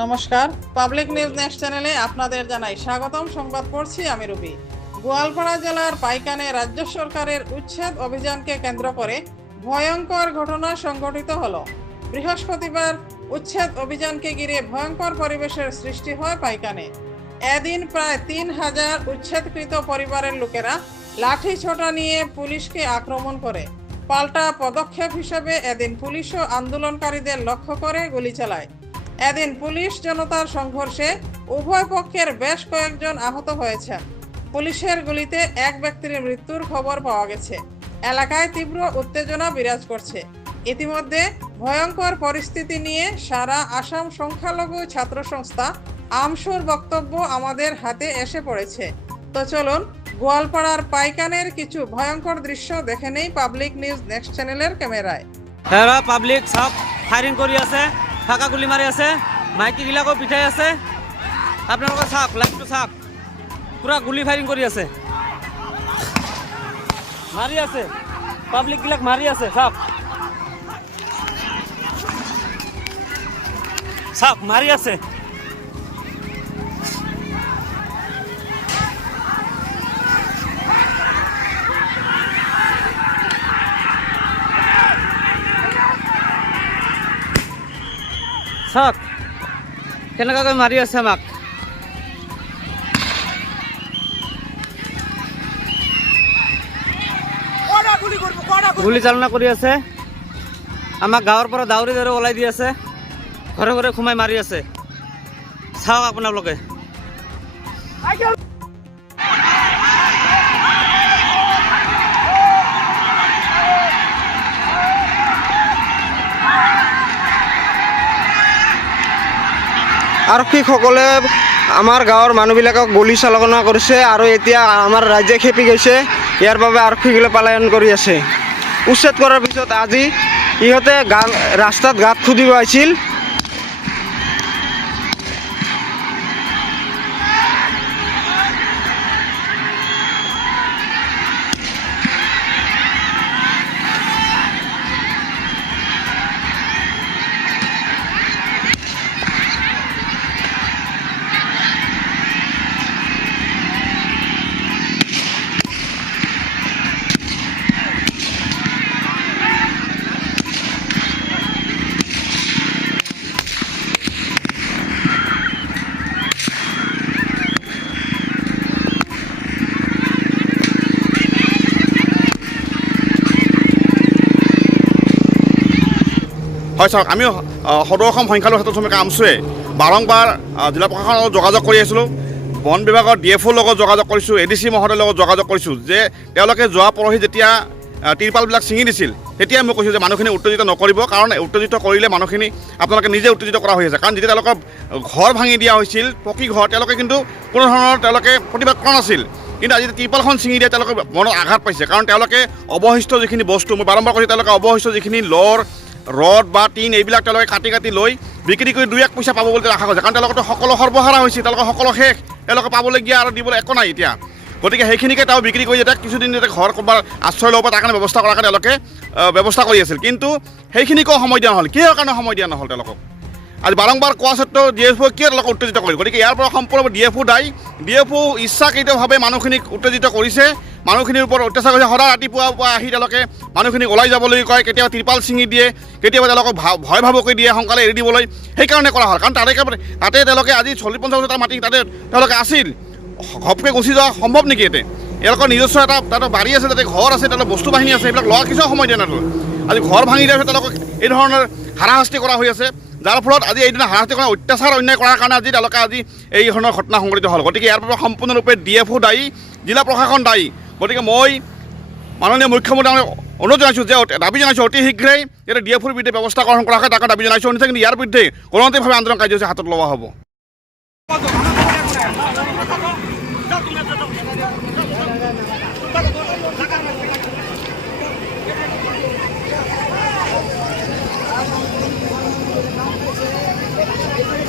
নমস্কার public news next চ্যানেলে আপনাদের জানাই স্বাগতম, সংবাদ পড়ছি আমি রুবি। গোয়ালপাড়া জেলার পাইকানে রাজ্য সরকারের উচ্ছেদ অভিযানকে কেন্দ্র করে ভয়ঙ্কর ঘটনা সংঘটিত হলো। বৃহস্পতিবার উচ্ছেদ অভিযানকে ঘিরে ভয়ঙ্কর পরিবেশের সৃষ্টি হয় পাইকানে। এদিন প্রায় তিন হাজার উচ্ছেদকৃত পরিবারের লোকেরা লাঠি ছোটা নিয়ে পুলিশকে আক্রমণ করে। পাল্টা পদক্ষেপ হিসেবে এদিন পুলিশও আন্দোলনকারীদের লক্ষ্য করে গুলি চালায়। এদিন পুলিশ জনতার সংঘর্ষে উভয় পক্ষের বেশ কয়েকজন আহত হয়েছেন। পুলিশের গুলিতে এক ব্যক্তির মৃত্যুর খবর পাওয়া গেছে। এলাকায় তীব্র উত্তেজনা বিরাজ করছে। ইতিমধ্যে ভয়ঙ্কর পরিস্থিতি নিয়ে সারা আসাম সংখ্যালঘু ছাত্র সংস্থা আমসুর বক্তব্য আমাদের হাতে এসে পড়েছে। তো চলুন, গোয়ালপাড়ার পাইকানের কিছু ভয়ঙ্কর দৃশ্য দেখে নেই পাবলিক নিউজ নেক্সট চ্যানেলের ক্যামেরায়। এরা পাব্লিক সব ফায়াৰিং কৰি আছে, ফাকা গুলি মাৰি আছে মাইকীবিলাকো পিঠাই আছে। আপোনালোকে চাওক লাইভটো চাওক। পূৰা গুলি ফায়াৰিং কৰি আছে। মাৰি আছে। পাব্লিকবিলাক মাৰি আছে, চাওক। চাওক, মাৰি আছে। চাওক কেনেকুৱাকৈ মাৰি আছে আমাক? গুলি চালনা কৰি আছে। আমাক গাঁৱৰ পৰা দাউৰি দাউৰি ওলাই দি আছে। ঘৰে ঘৰে সোমাই মাৰি আছে। চাওক আপোনালোকে। আৰক্ষীসকলে আমাৰ গাঁৱৰ মানুহবিলাকক গুলি চালনা কৰিছে আৰু এতিয়া আমাৰ ৰাইজে খেপি গৈছে। ইয়াৰ বাবে আৰক্ষীসকলে পলায়ন কৰি আছে। উচ্ছেদ কৰাৰ পিছত আজি ইহঁতে গা ৰাস্তাত গাঁত খুন্দিব আহিছিল। হয় চাওক আমি সদৌ অসম সংখ্যালঘু ক্ষেত্ৰত শ্ৰমিক আমচুৱে বাৰম্বাৰ জিলা প্ৰশাসনৰ লগত যোগাযোগ কৰি আছিলোঁ। বন বিভাগৰ ডি এফ অ'ৰ লগত যোগাযোগ কৰিছোঁ, এ ডি চি মহোদয়ৰ লগত যোগাযোগ কৰিছোঁ, যে তেওঁলোকে যোৱা পৰহি যেতিয়া তিৰপালবিলাক ছিঙি দিছিল, তেতিয়াই মই কৈছোঁ যে মানুহখিনি উত্তেজিত নকৰিব, কাৰণ উত্তেজিত কৰিলে মানুহখিনি আপোনালোকে নিজে উত্তেজিত কৰা হৈ আছে। কাৰণ যেতিয়া তেওঁলোকৰ ঘৰ ভাঙি দিয়া হৈছিল, পকী ঘৰ, তেওঁলোকে কিন্তু কোনো ধৰণৰ তেওঁলোকে প্ৰতিবাদ কৰা নাছিল। কিন্তু আজি তিৰপালখন ছিঙি দিয়ে, তেওঁলোকে মনত আঘাত পাইছে। কাৰণ তেওঁলোকে অৱশিষ্ট যিখিনি বস্তু, মই বাৰম্বাৰ কৈছোঁ, তেওঁলোকে অৱশিষ্ট যিখিনি লৰ ৰড বা টিন এইবিলাক তেওঁলোকে কাটি কাটি লৈ বিক্ৰী কৰি দুই এক পইচা পাব বুলি আশা কৰিছে। কাৰণ তেওঁলোকৰতো সকলো সৰ্বহাৰা হৈছে, তেওঁলোকৰ সকলো শেষ। তেওঁলোকে পাবলগীয়া আৰু দিবলৈ একো নাই এতিয়া। গতিকে সেইখিনিকে তেওঁ বিক্ৰী কৰি যাতে কিছুদিন যাতে ঘৰ ক'ৰবাত আশ্ৰয় ল'ব, তাৰ কাৰণে ব্যৱস্থা কৰাৰ কাৰণে তেওঁলোকে ব্যৱস্থা কৰি আছিল। কিন্তু সেইখিনিকো সময় দিয়া নহ'ল। কিহৰ কাৰণে সময় দিয়া নহ'ল তেওঁলোকক? আজি বাৰম্বাৰ কোৱা স্বত্বেও ডি এফ অ' কিয় তেওঁলোকক উত্তেজিত কৰিল গতিকে ইয়াৰ পৰা সম্পূৰ্ণ ডি এফ অ' দায়ী ডি এফ অ' ইচ্ছাকৃতভাৱে মানুহখিনিক উত্তেজিত কৰিছে। মানুহখিনিৰ ওপৰত অত্যাচাৰ কৰিছে। সদায় ৰাতিপুৱা পুৱা আহি তেওঁলোকে মানুহখিনিক ওলাই যাবলৈ কয়, কেতিয়াবা ত্ৰিপাল ছিঙি দিয়ে, কেতিয়াবা তেওঁলোকক ভা- ভয় ভাবুকি দিয়ে, সোনকালে এৰি দিবলৈ। সেইকাৰণে কৰা হ'ল কাৰণ তাতে তাতে তেওঁলোকে আজি চল্লিছ পঞ্চাছ বছৰ মাটি তাতে তেওঁলোকে আছিল। ঘপকৈ গুচি যোৱা সম্ভৱ নেকি ইয়াতে এওঁলোকৰ নিজস্ব এটা তাতে বাৰী আছে, তাতে ঘৰ আছে, তাতে বস্তু বাহিনী আছে, সেইবিলাক লোৱা কিছু সময় দিয়া নাছিল আজি ঘৰ ভাঙি দিয়াৰ পিছত তেওঁলোকক এই ধৰণৰ হাৰাশাস্তি কৰা হৈ আছে। যাৰ ফলত আজি এইদিনা কৰা, অত্যাচাৰ অন্যায় কৰাৰ কাৰণে আজি তেওঁলোকে আজি এই ধৰণৰ ঘটনা সংঘটিত হ'ল। গতিকে ইয়াৰ বাবে সম্পূৰ্ণৰূপে ডি এফ অ' দায়ী, জিলা প্ৰশাসন দায়ী। গতিকে মই মাননীয় মুখ্যমন্ত্ৰী অনুৰোধ জনাইছোঁ যে দাবি জনাইছোঁ অতি শীঘ্ৰেই যাতে ডি এফ অ'ৰ বিৰুদ্ধে ব্যৱস্থা গ্ৰহণ কৰা হয়, তাকে দাবি জনাইছোঁ। অনিছে কিন্তু ইয়াৰ বিৰুদ্ধে গণতান্ত্ৰিকভাৱে আন্দোলন কাৰ্যসূচী হাতত লোৱা হ'ব।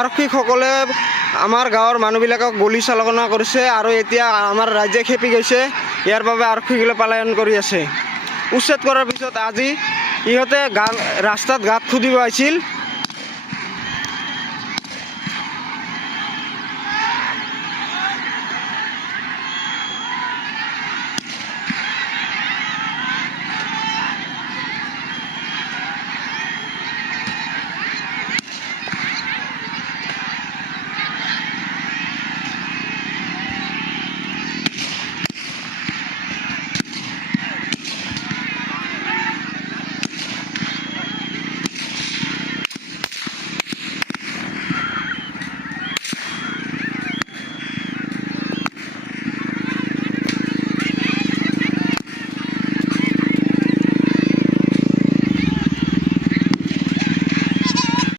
আৰক্ষীসকলে আমাৰ গাঁৱৰ মানুহবিলাকক গুলি চালনা কৰিছে আৰু এতিয়া আমাৰ ৰাইজে খেপি গৈছে। ইয়াৰ বাবে আৰক্ষীসকলে পলায়ন কৰি আছে। উচ্ছেদ কৰাৰ পিছত আজি ইহঁতে গা ৰাস্তাত গাত খুন্দিব আহিছিল।